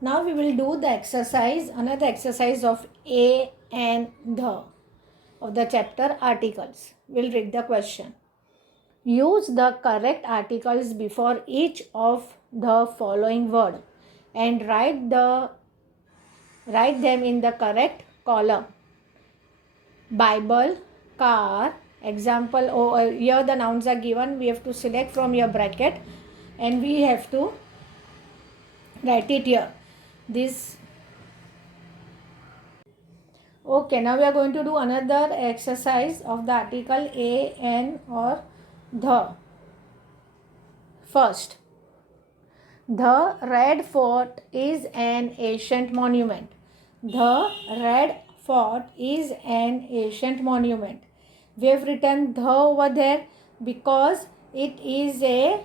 Now we will do the exercise, another exercise of A and the of the chapter articles. We'll read the question. Use the correct articles before each of the following word and write them in the correct column. Bible, car, example. Here the nouns are given. We have to select from your bracket and we have to write it here. This. Okay, now we are going to do another exercise of the article a, an or the. First, the Red Fort is an ancient monument. The Red Fort is an ancient monument. We have written the over there because it is a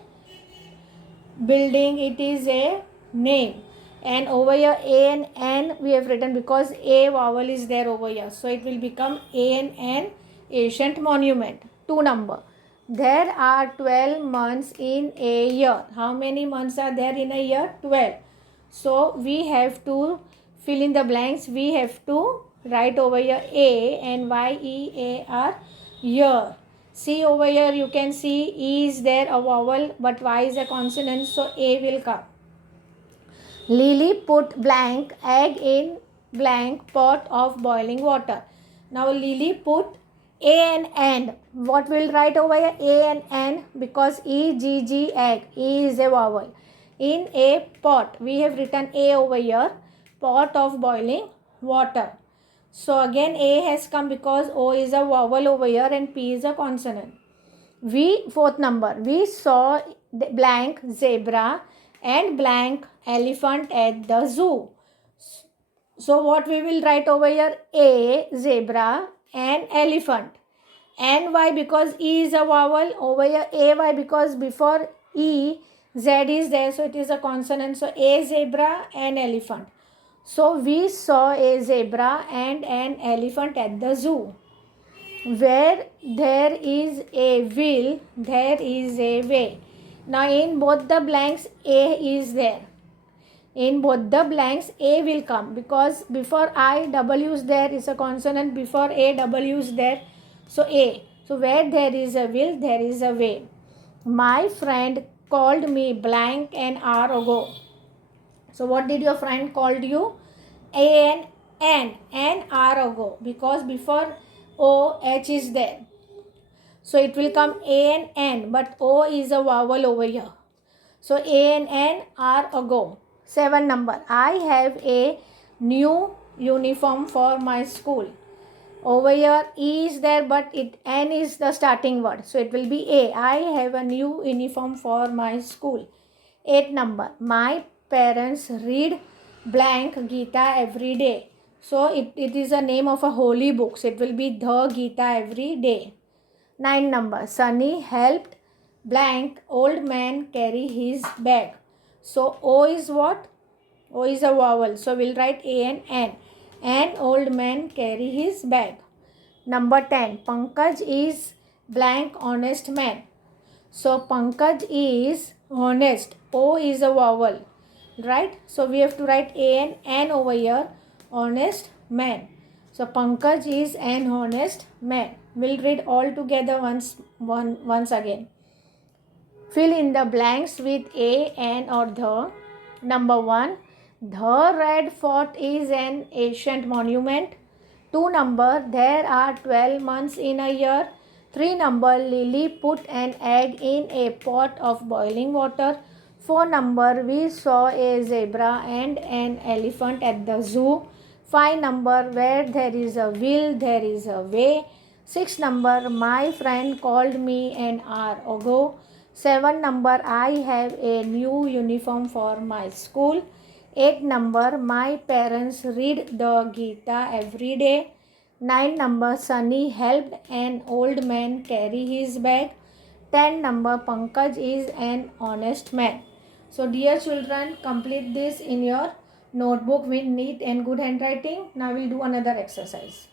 building, it is a name. And over here a and n we have written because a vowel is there over here. So it will become a and n, ancient monument. 2 number. There are 12 months in a year. How many months are there in a year? 12. So we have to fill in the blanks. We have to write over here a and year, year. See over here you can see E is there a vowel but Y is a consonant, so A will come. Lily put blank egg in blank pot of boiling water. Now Lily put A and N. What will write over here? A and N because EGG egg. E is a vowel. In a pot. We have written A over here. Pot of boiling water. So again A has come because O is a vowel over here and P is a consonant. Fourth number. We saw blank zebra and blank elephant at the zoo. So what we will write over here? A, zebra and elephant. And why? Because E is a vowel. Over here A, why? Because before E, Z is there. So it is a consonant. So A, zebra and elephant. So we saw a zebra and an elephant at the zoo. Where there is a will, there is a way. Now in both the blanks A is there. In both the blanks A will come because before I W is there is a consonant, before A W is there. So A. So where there is a will, there is a way. My friend called me blank an hour ago. So what did your friend called you? An hour ago because before O H is there. So it will come A and N but O is a vowel over here. So A and N hour ago. 7 number. I have a new uniform for my school. Over here E is there but N is the starting word. So it will be A. I have a new uniform for my school. 8 number. My parents read blank Gita every day. So it is a name of a holy book. So it will be the Gita every day. 9 number. Sunny helped blank old man carry his bag. So O is what? O is a vowel. So we'll write A and N. An old man carry his bag. Number 10. Pankaj is blank honest man. So Pankaj is honest. O is a vowel. Right? So we have to write A and N over here. Honest man. So Pankaj is an honest man. We'll read all together once again. Fill in the blanks with A, N or the. Number 1. The Red Fort is an ancient monument. 2 number. There are 12 months in a year. 3 number. Lily put an egg in a pot of boiling water. 4 number. We saw a zebra and an elephant at the zoo. 5 number. Where there is a will, there is a way. 6 number. My friend called me an hour ago. 7 number. I have a new uniform for my school. 8 number. My parents read the Gita every day. 9 number. Sunny helped an old man carry his bag. 10 number. Pankaj is an honest man. So dear children, complete this in your notebook with neat and good handwriting. Now we'll do another exercise.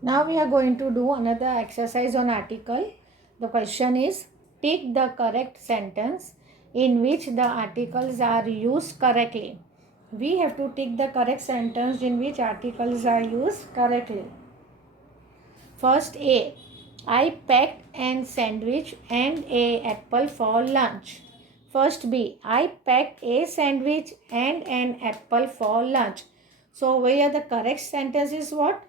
Now we are going to do another exercise on article. The question is, pick the correct sentence in which the articles are used correctly. We have to tick the correct sentence in which articles are used correctly. First A. I packed an sandwich and a apple for lunch. First B. I packed a sandwich and an apple for lunch. So over here the correct sentence is what?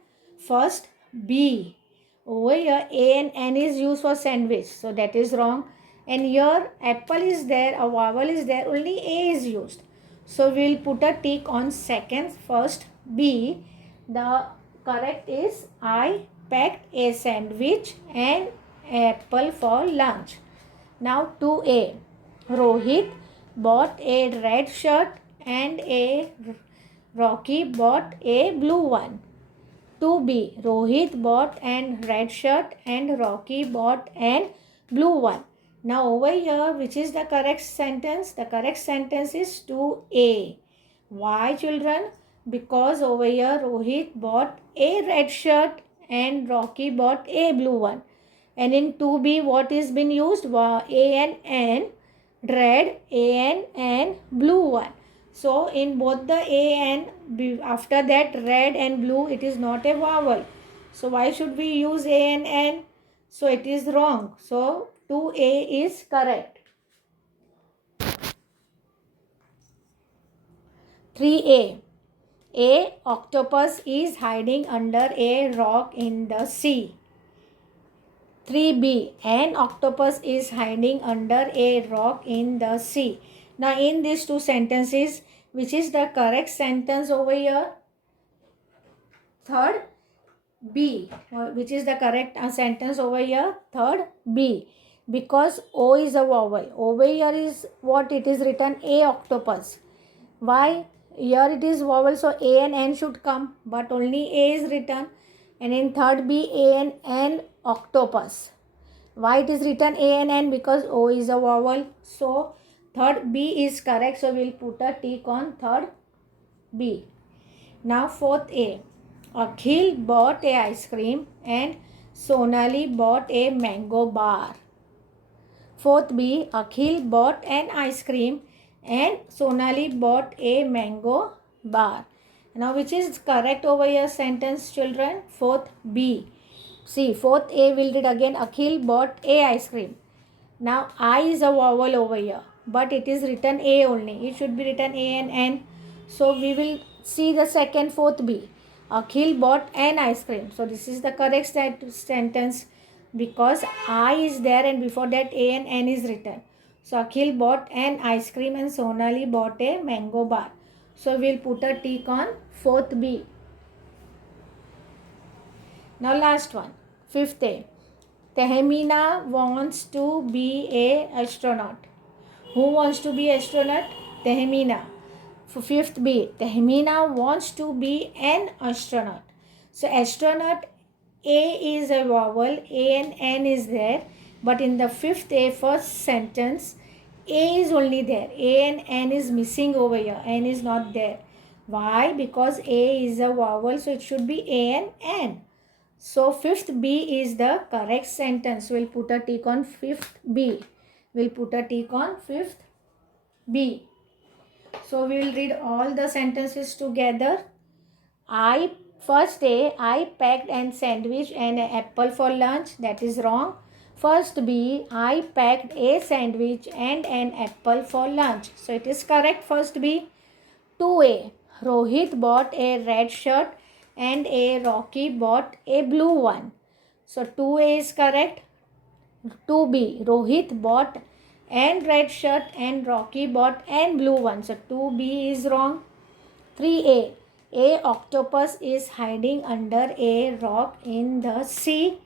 First B. Over here A and N is used for sandwich. So that is wrong. And here apple is there, a vowel is there, only A is used. So we will put a tick on second. First B. The correct is I packed a sandwich and apple for lunch. Now 2A. Rohit bought a red shirt and Rocky bought a blue one. 2B. Rohit bought an red shirt and Rocky bought an blue one. Now over here, which is the correct sentence? The correct sentence is 2A. Why, children? Because over here Rohit bought a red shirt and Rocky bought a blue one. And in 2B, what is been used? A and N, red, A and N, blue one. So in both the A and after that red and blue, it is not a vowel. So why should we use A and N? So it is wrong. So 2A is correct. 3A. A octopus is hiding under a rock in the sea. 3B. An octopus is hiding under a rock in the sea. Now in these two sentences, which is the correct sentence over here? Third B. Which is the correct sentence over here? Third B. Because O is a vowel. Over here is what it is written? A octopus. Why? Here it is vowel, so A and N should come, but only A is written. And in third B, A and N octopus. Why it is written A and N? Because O is a vowel. So third B is correct. So we'll put a tick on third B. Now fourth A. Akhil bought a ice cream and Sonali bought a mango bar. Fourth B. Akhil bought an ice cream and Sonali bought a mango bar. Now which is correct over here sentence, children? Fourth B. See, fourth A will read again. Akhil bought a ice cream. Now I is a vowel over here, but it is written A only. It should be written A and N. So we will see the second, fourth B. Akhil bought an ice cream. So this is the correct sentence because I is there and before that A and N is written. So Akhil bought an ice cream and Sonali bought a mango bar. So we'll put a tick on fourth B. Now last one, fifth A. Tehmina wants to be a astronaut. Who wants to be astronaut? Tehmina. For fifth B, Tehmina wants to be an astronaut. So astronaut, A is a vowel, A and N is there. But in the fifth A, first sentence, A is only there. A and N is missing over here. N is not there. Why? Because A is a vowel, so it should be A and N. So fifth B is the correct sentence. We'll put a tick on fifth B. We'll put a tick on fifth B. So we will read all the sentences together. First A, I packed an sandwich and an apple for lunch. That is wrong. First B, I packed a sandwich and an apple for lunch. So it is correct, first B. 2A, Rohit bought a red shirt and a Rocky bought a blue one. So 2A is correct. 2B, Rohit bought an red shirt and Rocky bought an blue one. So 2B is wrong. 3A, a octopus is hiding under a rock in the sea.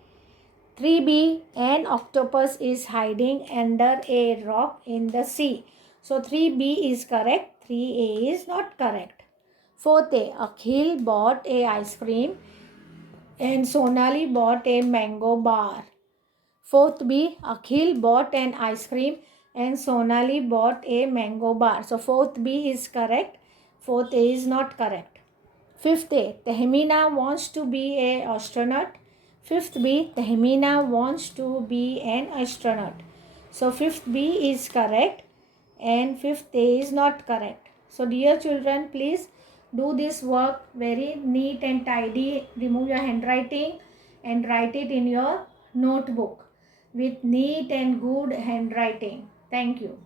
3B, an octopus is hiding under a rock in the sea. So 3B is correct. 3A is not correct. 4A, Akhil bought a ice cream and Sonali bought a mango bar. 4th B, Akhil bought an ice cream and Sonali bought a mango bar. So 4th B is correct. 4th A is not correct. 5th A, Tehmina wants to be an astronaut. 5th B, Tehmina wants to be an astronaut. So 5th B is correct and 5th A is not correct. So dear children, please do this work very neat and tidy. Remove your handwriting and write it in your notebook with neat and good handwriting. Thank you.